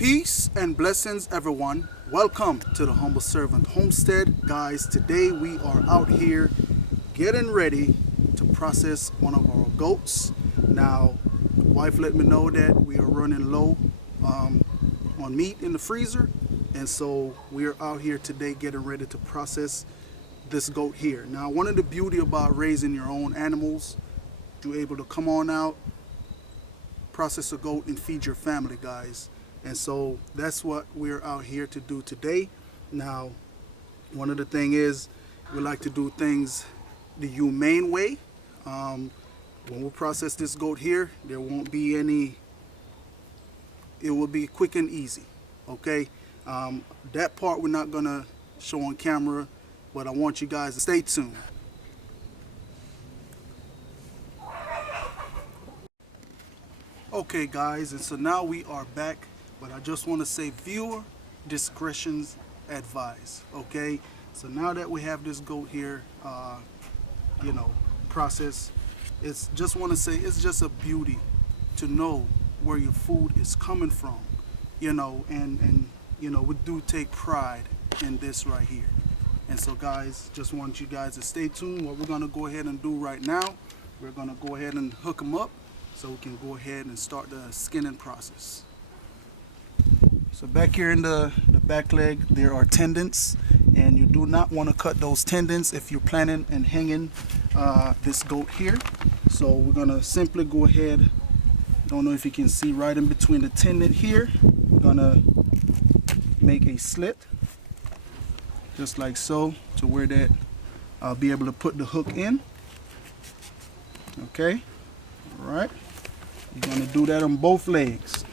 Peace and blessings, everyone. Welcome to the Humble Servant Homestead. Guys, today we are out here getting ready to process one of our goats. Now, wife let me know that we are running low on meat in the freezer, and so we are out here today getting ready to process this goat here. Now, one of the beauty about raising your own animals, you're able to come on out, process a goat, and feed your family, guys. And so that's what we're out here to do today. Now, one of the thing is we like to do things the humane way. When we process this goat here, there won't be any, it will be quick and easy, okay? That part we're not gonna show on camera, but I want you guys to stay tuned. Okay guys, and so now we are back, but I just want to say viewer discretion's advised, okay? So now that we have this goat here, process, it's just want to say it's just a beauty to know where your food is coming from, and we do take pride in this right here. And so guys, just want you guys to stay tuned. What we're going to go ahead and do right now, we're going to go ahead and hook them up so we can go ahead and start the skinning process. So back here in the back leg, there are tendons, and you do not want to cut those tendons if you're planning and hanging this goat here. So we're gonna simply go ahead, don't know if you can see right in between the tendon here, we're gonna make a slit just like so, to where that I'll be able to put the hook in. Okay, all right, you're gonna do that on both legs.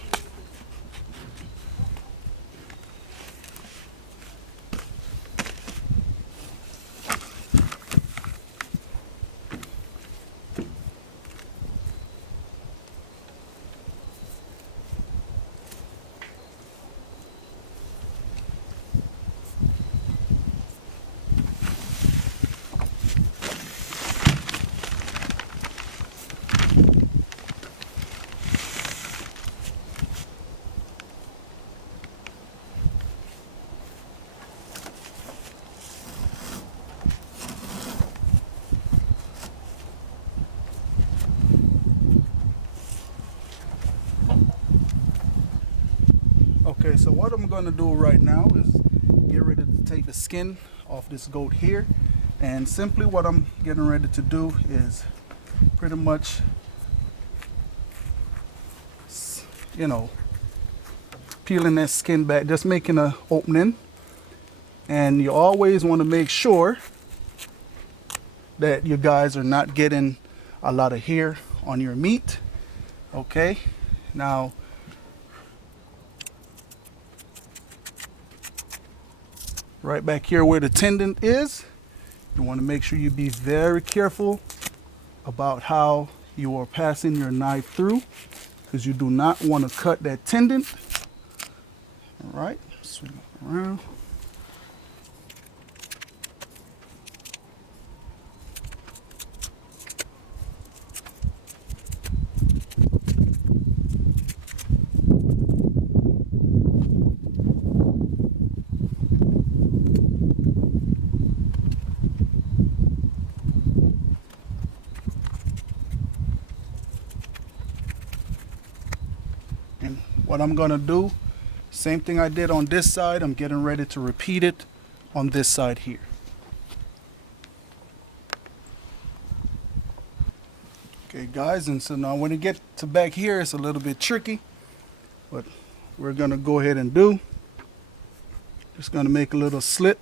Okay, so what I'm going to do right now is get ready to take the skin off this goat here. And simply what I'm getting ready to do is pretty much, peeling that skin back, just making an opening. And you always want to make sure that you guys are not getting a lot of hair on your meat. Okay, now right back here where the tendon is, you want to make sure you be very careful about how you are passing your knife through, because you do not want to cut that tendon. All right, swing it around. And what I'm gonna do, same thing I did on this side, I'm getting ready to repeat it on this side here. Okay guys, and so now when you get to back here, it's a little bit tricky, but we're gonna go ahead and do, just gonna make a little slit.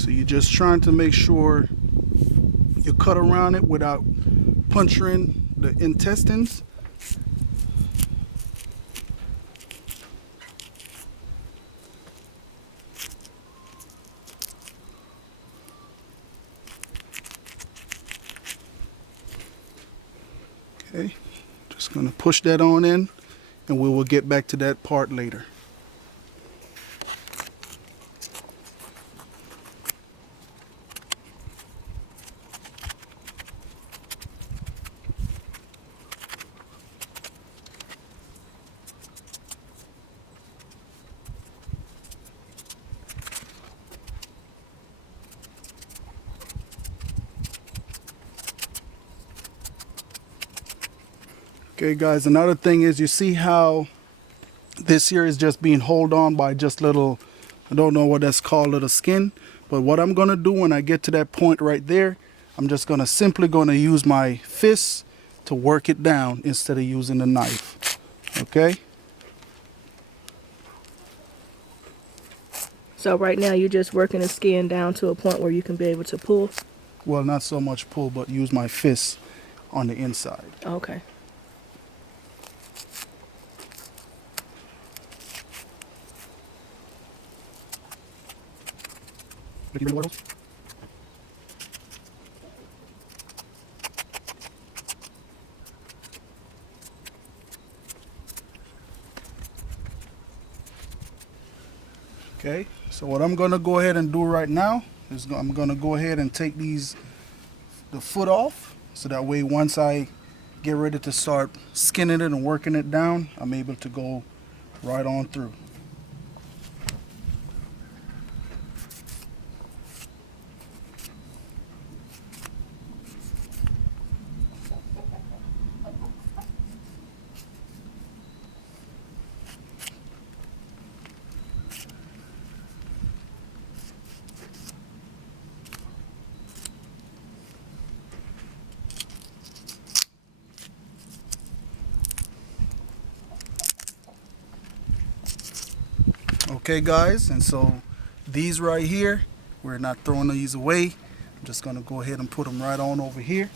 So you're just trying to make sure you cut around it without puncturing the intestines. Okay, just gonna push that on in, and we will get back to that part later. Okay guys, another thing is, you see how this here is just being held on by just little, I don't know what that's called, little skin. But what I'm gonna do when I get to that point right there, I'm just gonna simply use my fists to work it down instead of using the knife. Okay. So right now you're just working the skin down to a point where you can be able to pull? Well, not so much pull, but use my fists on the inside. Okay. Okay, so what I'm gonna go ahead and do right now is I'm gonna go ahead and take the foot off, so that way once I get ready to start skinning it and working it down, I'm able to go right on through. Okay guys, and so these right here, we're not throwing these away. I'm just gonna go ahead and put them right on over here.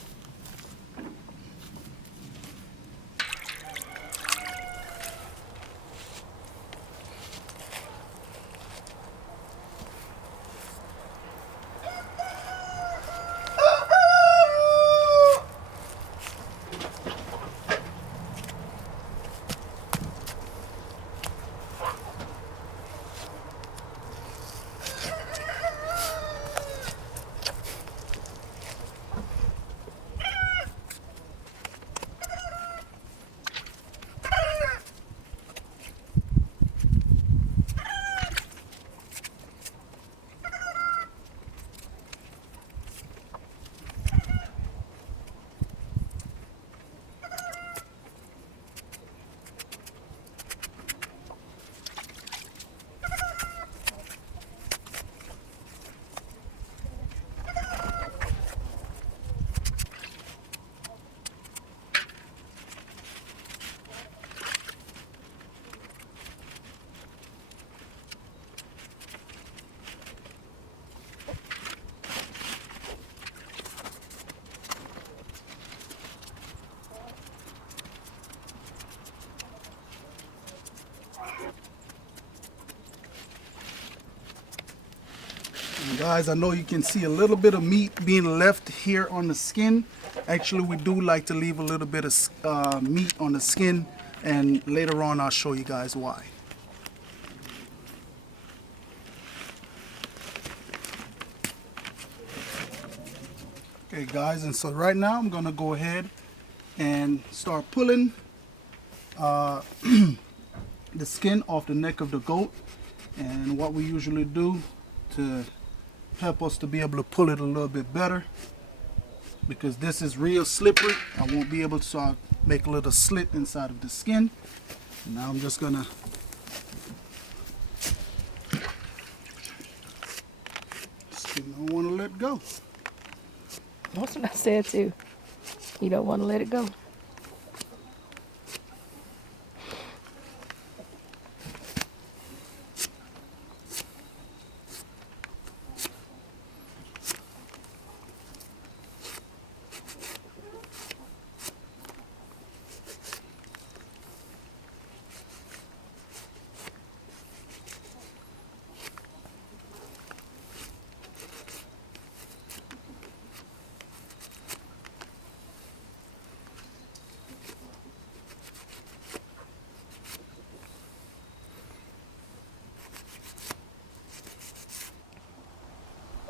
And guys, I know you can see a little bit of meat being left here on the skin. Actually, we do like to leave a little bit of meat on the skin, and later on I'll show you guys why. Okay guys, and so right now I'm gonna go ahead and start pulling the skin off the neck of the goat. And what we usually do to help us to be able to pull it a little bit better, because this is real slippery, I won't be able to, so I'll make a little slit inside of the skin. Now I'm just gonna skin, don't want to let go. That's what I said too. You don't want to let it go.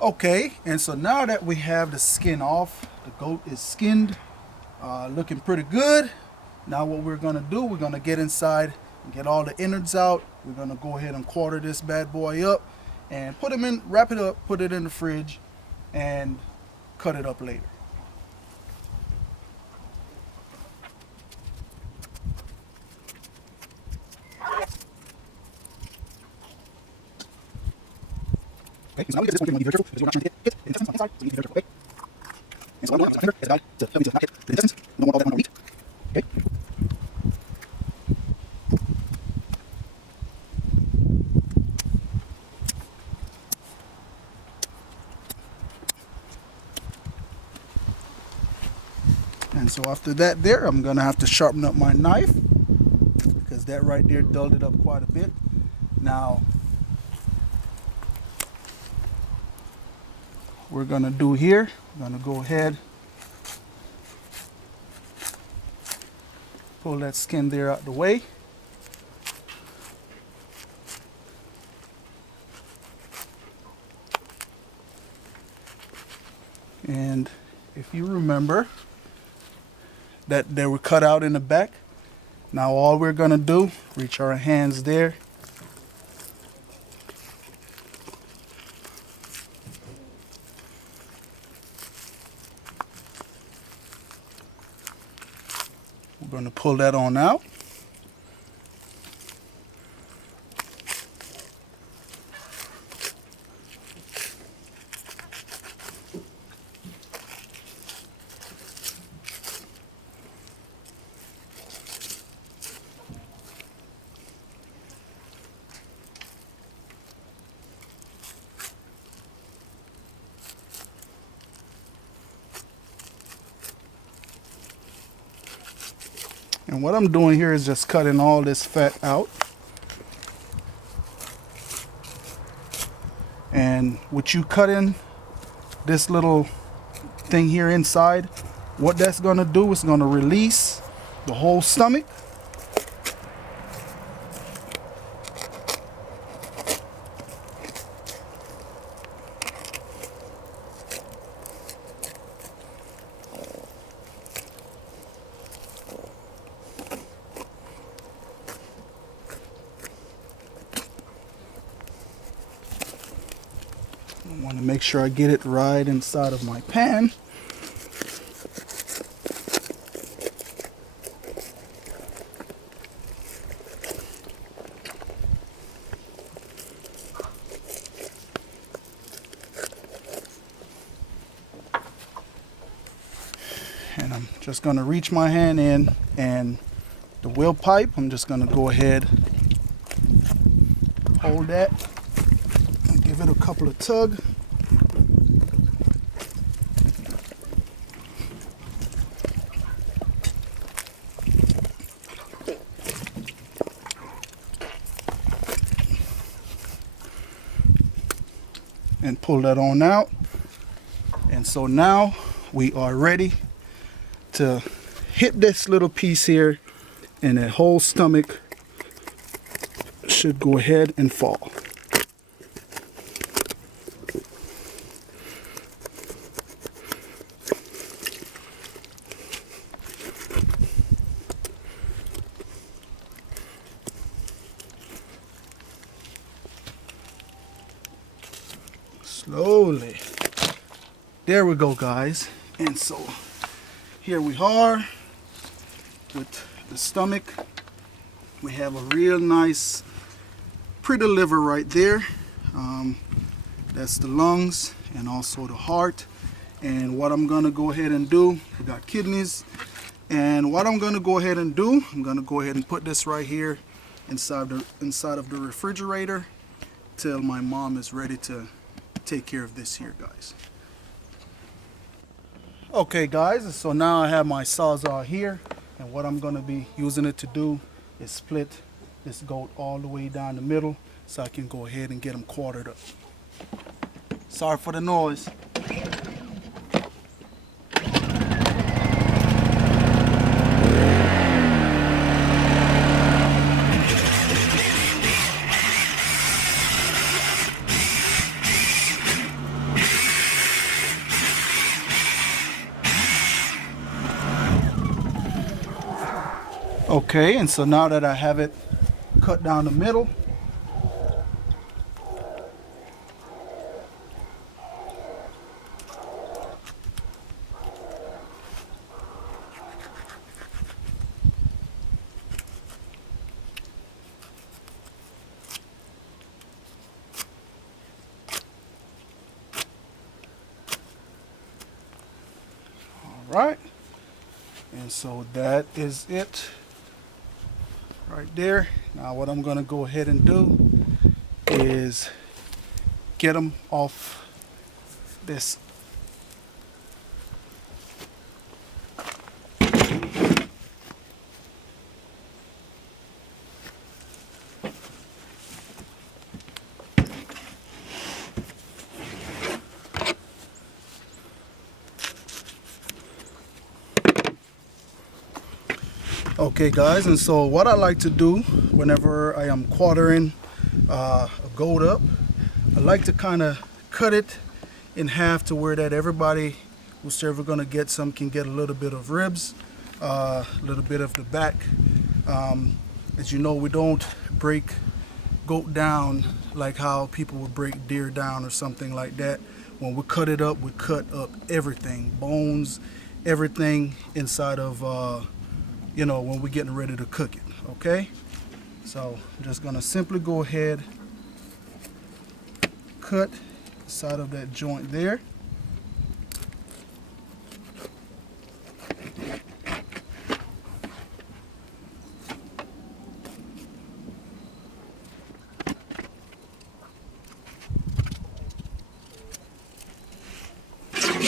Okay, and so now that we have the skin off, the goat is skinned, looking pretty good. Now what we're gonna do, we're gonna get inside and get all the innards out. We're gonna go ahead and quarter this bad boy up and put him in, wrap it up, put it in the fridge, and cut it up later. Okay, so now we get this one here, we want to be very careful because we're not trying to hit the intestines on the inside, so we need to be very careful, okay? And so what I want is a guide to help me to not hit the intestines. We don't want all that on our meat. Okay? And so after that there, I'm gonna have to sharpen up my knife because that right there dulled it up quite a bit. Now, we're gonna do here, we're gonna go ahead, pull that skin there out the way. And if you remember that they were cut out in the back, now all we're gonna do, reach our hands there, we're gonna pull that on out. And what I'm doing here is just cutting all this fat out. And with you cutting this little thing here inside, what that's gonna do is gonna release the whole stomach. I want to make sure I get it right inside of my pan. And I'm just going to reach my hand in, and the wheel pipe, I'm just going to go ahead, hold that, and give it a couple of tug. And pull that on out. And so now we are ready to hit this little piece here, and that whole stomach should go ahead and fall. Slowly. There we go, guys. And so here we are with the stomach. We have a real nice, pretty liver right there. That's the lungs and also the heart. And what I'm gonna go ahead and do, we got kidneys. And what I'm gonna go ahead and do, I'm gonna go ahead and put this right here inside of the refrigerator till my mom is ready to take care of this here, guys. Okay, guys, so now I have my Sawzall here, and what I'm going to be using it to do is split this goat all the way down the middle so I can go ahead and get them quartered up. Sorry for the noise. Okay, and so now that I have it cut down the middle, all right, and so that is it right there. Now what I'm gonna go ahead and do is get them off this. Okay guys, and so what I like to do whenever I am quartering a goat up, I like to kind of cut it in half to where that everybody who's ever going to get some can get a little bit of ribs, a little bit of the back. As you know, we don't break goat down like how people would break deer down or something like that. When we cut it up, we cut up everything, bones, everything inside of when we're getting ready to cook it. Okay, so I'm just gonna simply go ahead, cut the side of that joint there.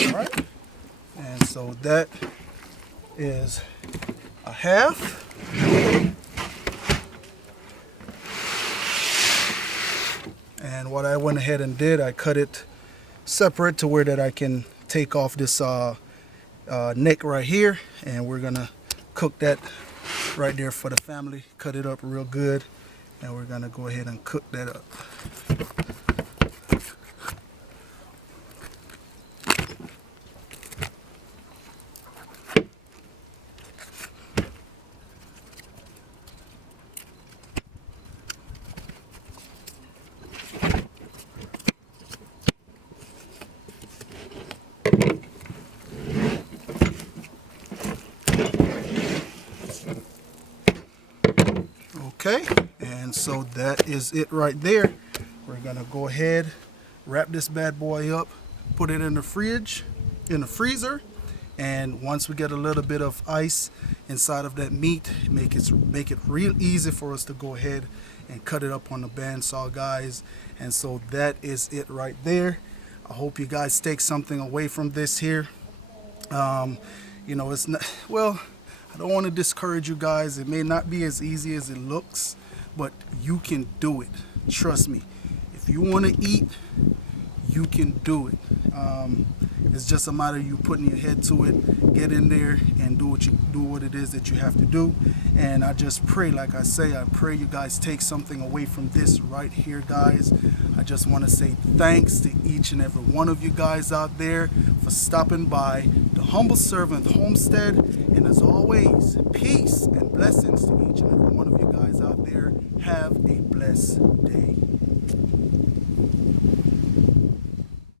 All right, and so that is a half. And what I went ahead and did, I cut it separate to where that I can take off this neck right here, and we're gonna cook that right there for the family. Cut it up real good, and we're gonna go ahead and cook that up. Okay, and so that is it right there. We're gonna go ahead, wrap this bad boy up, put it in the freezer, and once we get a little bit of ice inside of that meat, make it real easy for us to go ahead and cut it up on the bandsaw, guys. And so that is it right there. I hope you guys take something away from this here. It's not, well, I don't want to discourage you guys. It may not be as easy as it looks, but you can do it. Trust me. If you want to eat, you can do it. It's just a matter of you putting your head to it, get in there and do what it is that you have to do. And I just pray, like I say, I pray you guys take something away from this right here, guys. I just want to say thanks to each and every one of you guys out there for stopping by the Humble Servant Homestead. And as always, peace and blessings to each and every one of you guys out there. Have a blessed day.